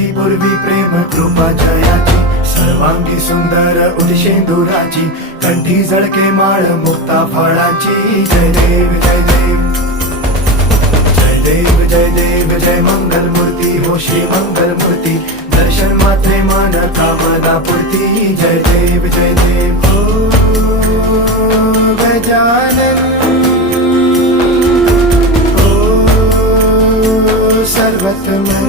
पूर्वी पूर्वी प्रेम कृपा जयाची, सर्वांगी सुंदर उदिशेंदुराची, कंठी झळके माळ मुक्ता फळाची. जय देव जय देव जय देव जय देव जय मंगल मूर्ती हो श्री मंगल मूर्ती, दर्शन मात्रे मन कामना पूर्ती. जय देव जय देव हो गजानन हो सर्वतमन.